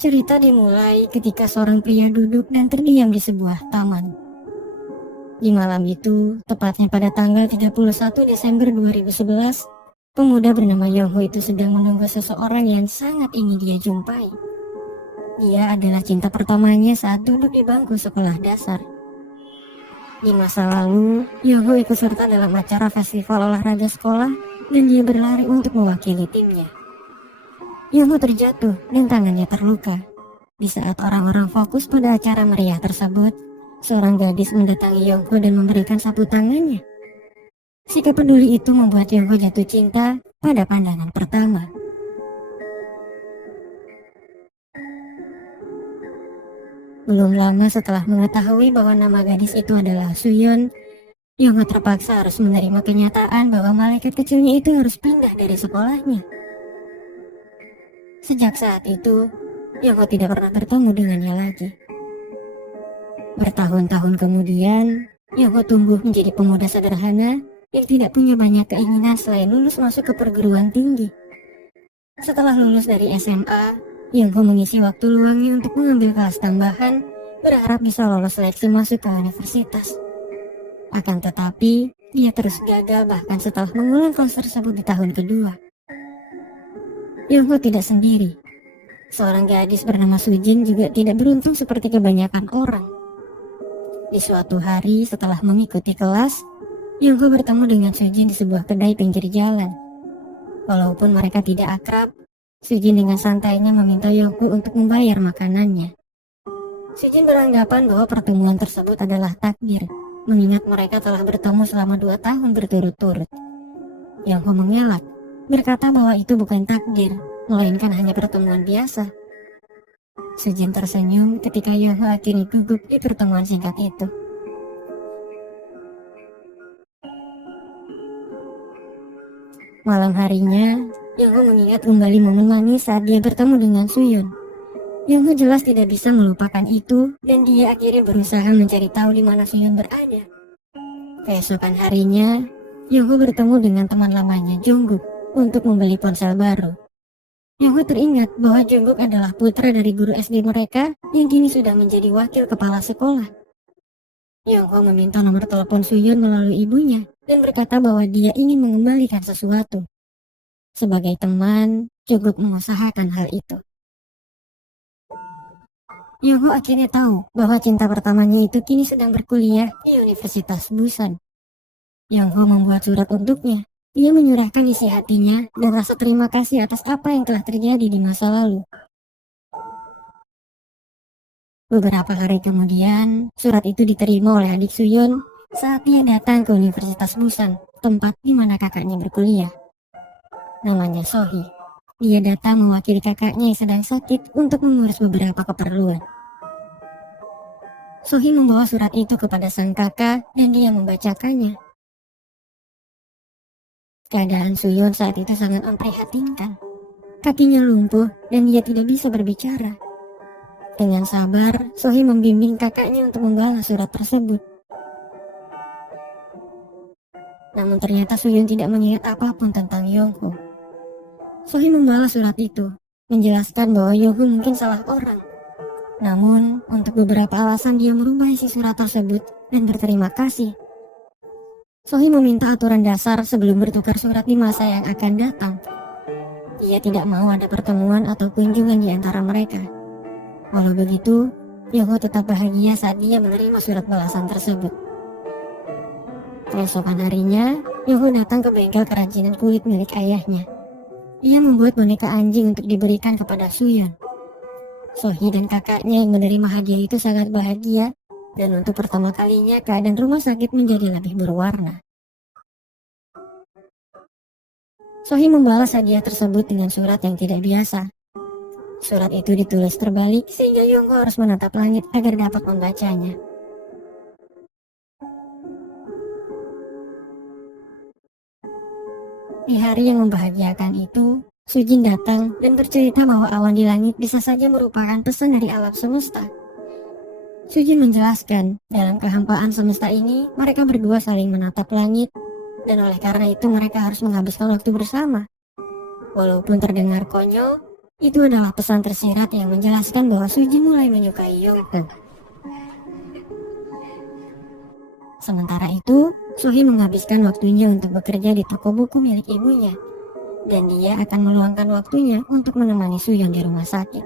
Cerita dimulai ketika seorang pria duduk dan terdiam di sebuah taman. Di malam itu, tepatnya pada tanggal 31 Desember 2011, pemuda bernama Yongho itu sedang menunggu seseorang yang sangat ingin dia jumpai. Dia adalah cinta pertamanya saat duduk di bangku sekolah dasar. Di masa lalu, Yongho ikut serta dalam acara festival olahraga sekolah dan dia berlari untuk mewakili timnya. Yongho terjatuh dan tangannya terluka. Di saat orang-orang fokus pada acara meriah tersebut, seorang gadis mendatangi Yongho dan memberikan sapu tangannya. Sikap peduli itu membuat Yongho jatuh cinta pada pandangan pertama. Belum lama setelah mengetahui bahwa nama gadis itu adalah Suyeon, Yongho terpaksa harus menerima kenyataan bahwa malaikat kecilnya itu harus pindah dari sekolahnya. Sejak saat itu, Yongho tidak pernah bertemu dengannya lagi. Bertahun-tahun kemudian, Yongho tumbuh menjadi pemuda sederhana yang tidak punya banyak keinginan selain lulus masuk ke perguruan tinggi. Setelah lulus dari SMA, Yongho mengisi waktu luangnya untuk mengambil kelas tambahan, berharap bisa lolos seleksi masuk ke universitas. Akan tetapi, dia terus gagal bahkan setelah mengulang kelas tersebut di tahun kedua. Yongho tidak sendiri. Seorang gadis bernama Sujin juga tidak beruntung seperti kebanyakan orang. Di suatu hari setelah mengikuti kelas, Yongho bertemu dengan Sujin di sebuah kedai pinggir jalan. Walaupun mereka tidak akrab, Sujin dengan santainya meminta Yongho untuk membayar makanannya. Sujin beranggapan bahwa pertemuan tersebut adalah takdir, mengingat mereka telah bertemu selama 2 tahun berturut-turut. Yongho mengelak, berkata bahwa itu bukan takdir, melainkan hanya pertemuan biasa. Sujin tersenyum ketika Yongho akhirnya gugup di pertemuan singkat itu. Malam harinya, Yongho mengingat kembali momen manis saat dia bertemu dengan Suyeon. Yongho jelas tidak bisa melupakan itu dan dia akhirnya berusaha mencari tahu di mana Suyeon berada. Keesokan harinya, Yongho bertemu dengan teman lamanya Jungkook untuk membeli ponsel baru. Yongho teringat bahwa Jungkook adalah putra dari guru SD mereka yang kini sudah menjadi wakil kepala sekolah. Yongho meminta nomor telepon Suyeon melalui ibunya dan berkata bahwa dia ingin mengembalikan sesuatu. Sebagai teman, Jungkook mengusahakan hal itu. Yongho akhirnya tahu bahwa cinta pertamanya itu kini sedang berkuliah di Universitas Busan. Yongho membuat surat untuknya. Dia menyurahkan isi hatinya dan rasa terima kasih atas apa yang telah terjadi di masa lalu. Beberapa hari kemudian, surat itu diterima oleh adik Suyeon saat dia datang ke Universitas Busan, tempat di mana kakaknya berkuliah. Namanya Sohee. Dia datang mewakili kakaknya yang sedang sakit untuk mengurus beberapa keperluan. Sohee membawa surat itu kepada sang kakak dan dia membacakannya. Keadaan Suyeon saat itu sangat memprihatinkan. Kakinya lumpuh dan dia tidak bisa berbicara. Dengan sabar, Sohee membimbing kakaknya untuk membalas surat tersebut. Namun ternyata Suyeon tidak mengingat apapun tentang Yongho. Sohee membalas surat itu, menjelaskan bahwa Yongho mungkin salah orang. Namun, untuk beberapa alasan dia merubah isi surat tersebut dan berterima kasih. Sohee meminta aturan dasar sebelum bertukar surat di masa yang akan datang. Dia tidak mau ada pertemuan atau kunjungan di antara mereka. Walau begitu, Yongho tetap bahagia saat dia menerima surat balasan tersebut. Keesokan harinya, Yongho datang ke bengkel kerajinan kulit milik ayahnya. Dia membuat boneka anjing untuk diberikan kepada Suyeon. Sohee dan kakaknya yang menerima hadiah itu sangat bahagia, dan untuk pertama kalinya keadaan rumah sakit menjadi lebih berwarna. Sohee membalas hadiah tersebut dengan surat yang tidak biasa. Surat itu ditulis terbalik sehingga Yongho harus menatap langit agar dapat membacanya. Di hari yang membahagiakan itu, Sujin datang dan bercerita bahwa awan di langit bisa saja merupakan pesan dari alam semesta. Sujin menjelaskan, dalam kehampaan semesta ini, mereka berdua saling menatap langit, dan oleh karena itu mereka harus menghabiskan waktu bersama. Walaupun terdengar konyol, Itu adalah pesan tersirat yang menjelaskan bahwa Sujin mulai menyukai Yongho. Sementara itu, Sohee menghabiskan waktunya untuk bekerja di toko buku milik ibunya, dan dia akan meluangkan waktunya untuk menemani Suyeon di rumah sakit.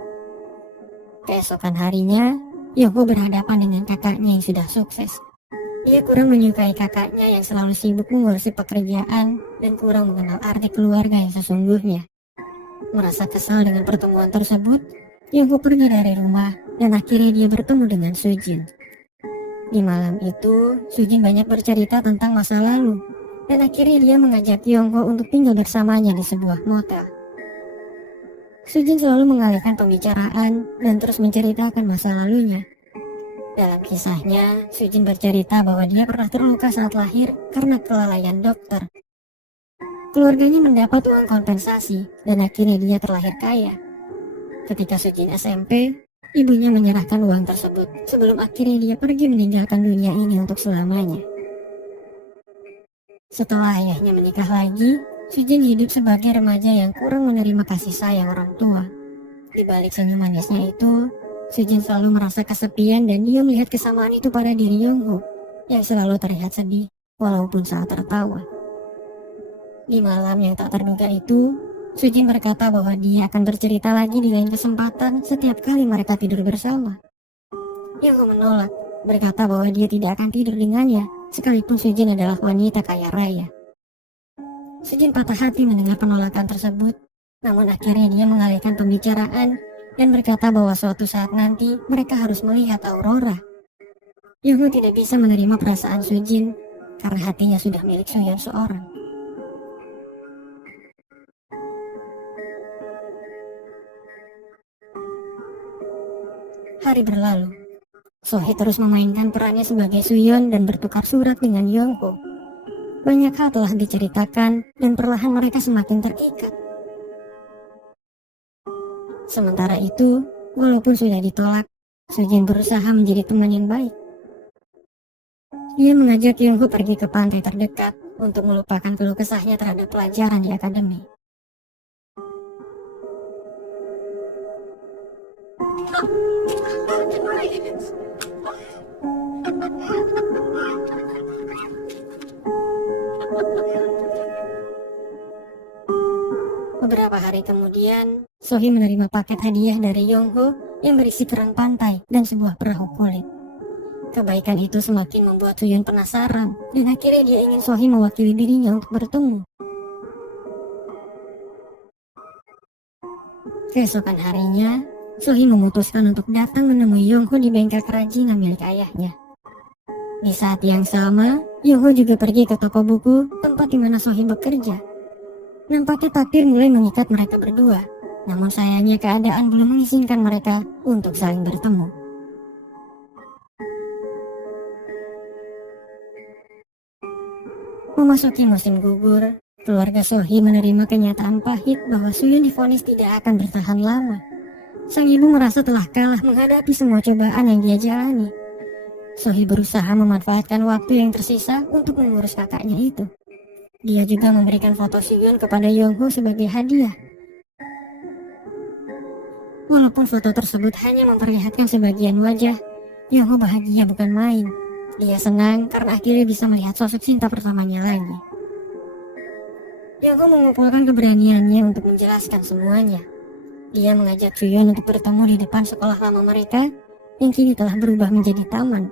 Keesokan harinya, Yongho berhadapan dengan kakaknya yang sudah sukses. Dia kurang menyukai kakaknya yang selalu sibuk mengurusi pekerjaan dan kurang mengenal arti keluarga yang sesungguhnya. Merasa kesal dengan pertemuan tersebut, Yongho pergi dari rumah dan akhirnya dia bertemu dengan Sujin. Di malam itu, Sujin banyak bercerita tentang masa lalu dan akhirnya dia mengajak Yongho untuk tinggal bersamanya di sebuah motel. Sujin selalu mengalihkan pembicaraan dan terus menceritakan masa lalunya. Dalam kisahnya, Sujin bercerita bahwa dia pernah terluka saat lahir karena kelalaian dokter. Keluarganya mendapat uang kompensasi dan akhirnya dia terlahir kaya. Ketika Sujin SMP, ibunya menyerahkan uang tersebut sebelum akhirnya dia pergi meninggalkan dunia ini untuk selamanya. Setelah ayahnya menikah lagi, Sujin hidup sebagai remaja yang kurang menerima kasih sayang orang tua. Di balik senyum manisnya itu, Sujin selalu merasa kesepian dan dia melihat kesamaan itu pada diri Yongho yang selalu terlihat sedih walaupun saat tertawa. Di malam yang tak terduga itu, Sujin berkata bahwa dia akan bercerita lagi di lain kesempatan setiap kali mereka tidur bersama. Yongho menolak, berkata bahwa dia tidak akan tidur dengannya sekalipun Sujin adalah wanita kaya raya. Sujin patah hati mendengar penolakan tersebut, namun akhirnya dia mengalihkan pembicaraan dan berkata bahwa suatu saat nanti mereka harus melihat aurora. Yongho tidak bisa menerima perasaan Sujin karena hatinya sudah milik Suyeon seorang. Hari berlalu. Sohee terus memainkan perannya sebagai Suyeon dan bertukar surat dengan Yongho. Banyak hal telah diceritakan dan perlahan mereka semakin terikat. Sementara itu, walaupun sudah ditolak, Sujin berusaha menjadi teman yang baik. Dia mengajak Yongho pergi ke pantai terdekat untuk melupakan keluh kesahnya terhadap pelajaran di akademi. Beberapa hari kemudian, Sohee menerima paket hadiah dari Yongho yang berisi kerang pantai dan sebuah perahu kulit. Kebaikan itu semakin membuat Suyeon penasaran dan akhirnya dia ingin Sohee mewakili dirinya untuk bertemu. Keesokan harinya, Sohee memutuskan untuk datang menemui Yongho di bengkel kerajinan milik ayahnya. Di saat yang sama, Yongho juga pergi ke toko buku tempat di mana Sohee bekerja. Nampaknya takdir mulai mengikat mereka berdua, namun sayangnya keadaan belum mengizinkan mereka untuk saling bertemu. Memasuki musim gugur, keluarga Sohee menerima kenyataan pahit bahwa Suyeon divonis tidak akan bertahan lama. Sang ibu merasa telah kalah menghadapi semua cobaan yang dia jalani. Sohee berusaha memanfaatkan waktu yang tersisa untuk mengurus kakaknya itu. Dia juga memberikan foto Suyeon kepada Yongho sebagai hadiah. Walaupun foto tersebut hanya memperlihatkan sebagian wajah, Yongho bahagia bukan main. Dia senang karena akhirnya bisa melihat sosok cinta pertamanya lagi. Yongho mengumpulkan keberaniannya untuk menjelaskan semuanya. Dia mengajak Suyeon untuk bertemu di depan sekolah lama mereka yang kini telah berubah menjadi taman.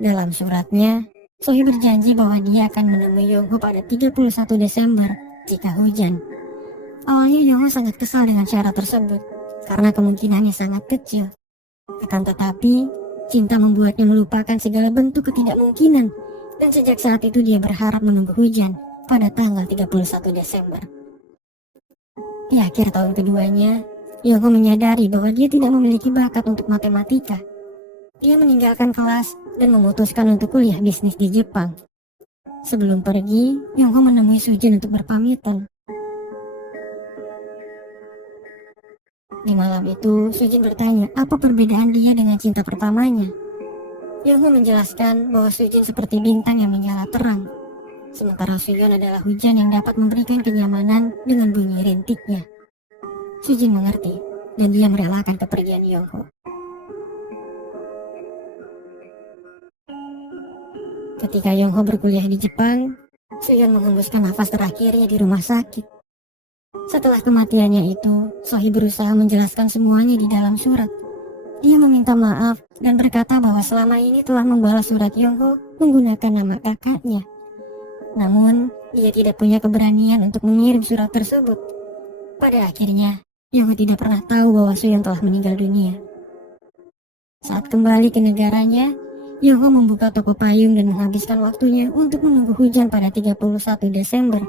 Dalam suratnya, Sohee berjanji bahwa dia akan menemui Yongho pada 31 Desember jika hujan. Awalnya Yongho sangat kesal dengan syarat tersebut karena kemungkinannya sangat kecil. Akan tetapi, cinta membuatnya melupakan segala bentuk ketidakmungkinan dan sejak saat itu dia berharap menunggu hujan pada tanggal 31 Desember. Di akhir tahun keduanya, Yongho menyadari bahwa dia tidak memiliki bakat untuk matematika. Dia meninggalkan kelas dan memutuskan untuk kuliah bisnis di Jepang. Sebelum pergi, Yongho menemui Sujin untuk berpamitan. Di malam itu, Sujin bertanya apa perbedaan dia dengan cinta pertamanya. Yongho menjelaskan bahwa Sujin seperti bintang yang menyala terang, sementara Suyeon adalah hujan yang dapat memberikan kenyamanan dengan bunyi rintiknya. Sujin mengerti dan dia merelakan kepergian Yongho. Ketika Yongho berkuliah di Jepang, Suyeon menghembuskan nafas terakhirnya di rumah sakit. Setelah kematiannya itu, Sohee berusaha menjelaskan semuanya di dalam surat. Dia meminta maaf dan berkata bahwa selama ini telah membalas surat Yongho menggunakan nama kakaknya. Namun, dia tidak punya keberanian untuk mengirim surat tersebut. Pada akhirnya, Yongho tidak pernah tahu bahwa Suyeon telah meninggal dunia. Saat kembali ke negaranya, Yongho membuka toko payung dan menghabiskan waktunya untuk menunggu hujan pada 31 Desember.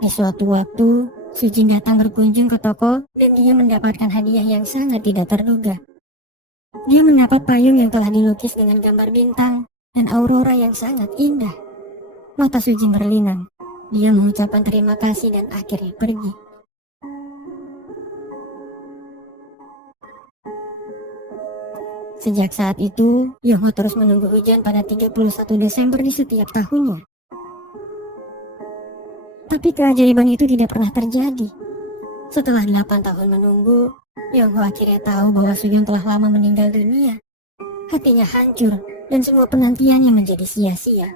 Di suatu waktu, Sujin datang berkunjung ke toko dan dia mendapatkan hadiah yang sangat tidak terduga. Dia mendapat payung yang telah dilukis dengan gambar bintang dan aurora yang sangat indah. Mata Sujin berlinang. Dia mengucapkan terima kasih dan akhirnya pergi. Sejak saat itu, Yongho terus menunggu hujan pada 31 Desember di setiap tahunnya. Tapi keajaiban itu tidak pernah terjadi. Setelah 8 tahun menunggu, Yongho akhirnya tahu bahwa Suyeon telah lama meninggal dunia. Hatinya hancur dan semua penantiannya menjadi sia-sia.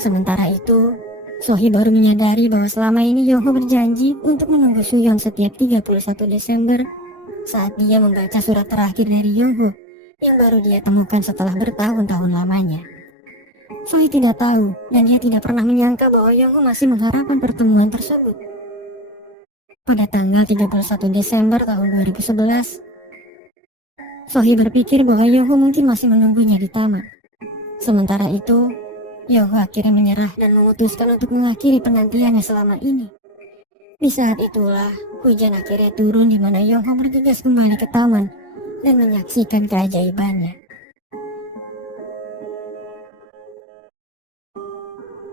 Sementara itu, Sohee baru menyadari bahwa selama ini Yongho berjanji untuk menunggu Suyeon setiap 31 Desember saat dia membaca surat terakhir dari Yongho yang baru dia temukan setelah bertahun-tahun lamanya. Sohee tidak tahu dan dia tidak pernah menyangka bahwa Yongho masih mengharapkan pertemuan tersebut. Pada tanggal 31 Desember tahun 2011, Sohee berpikir bahwa Yongho mungkin masih menunggunya di taman. Sementara itu, Yongho akhirnya menyerah dan memutuskan untuk mengakhiri penantiannya selama ini. Di saat itulah, hujan akhirnya turun di mana Yongho bergegas kembali ke taman dan menyaksikan keajaibannya.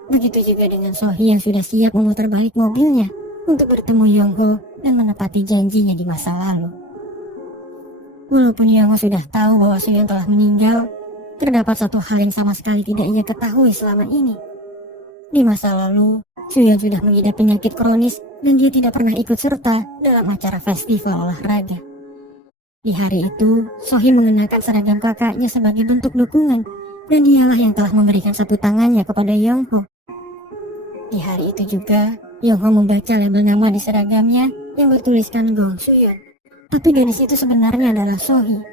Begitu juga dengan Sohee yang sudah siap memutar balik mobilnya untuk bertemu Yongho dan menepati janjinya di masa lalu. Walaupun Yongho sudah tahu bahwa Suyeon telah meninggal, terdapat satu hal yang sama sekali tidak ia ketahui selama ini. Di masa lalu, Suyeon sudah mengidap penyakit kronis dan dia tidak pernah ikut serta dalam acara festival olahraga. Di hari itu, Sohee mengenakan seragam kakaknya sebagai bentuk dukungan dan dialah yang telah memberikan sapu tangannya kepada Yongho. Di hari itu juga, Yongho membaca label nama di seragamnya yang bertuliskan Gong Suyeon. Tapi gadis itu sebenarnya adalah Sohee.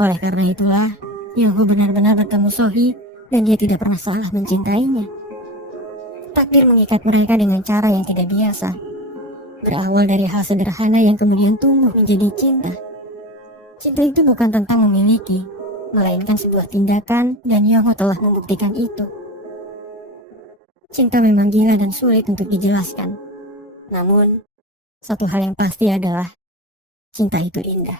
Oleh karena itulah, Yongho benar-benar bertemu Sohee dan dia tidak pernah salah mencintainya. Takdir mengikat mereka dengan cara yang tidak biasa. Berawal dari hal sederhana yang kemudian tumbuh menjadi cinta. Cinta itu bukan tentang memiliki, melainkan sebuah tindakan dan Yongho telah membuktikan itu. Cinta memang gila dan sulit untuk dijelaskan. Namun, satu hal yang pasti adalah cinta itu indah.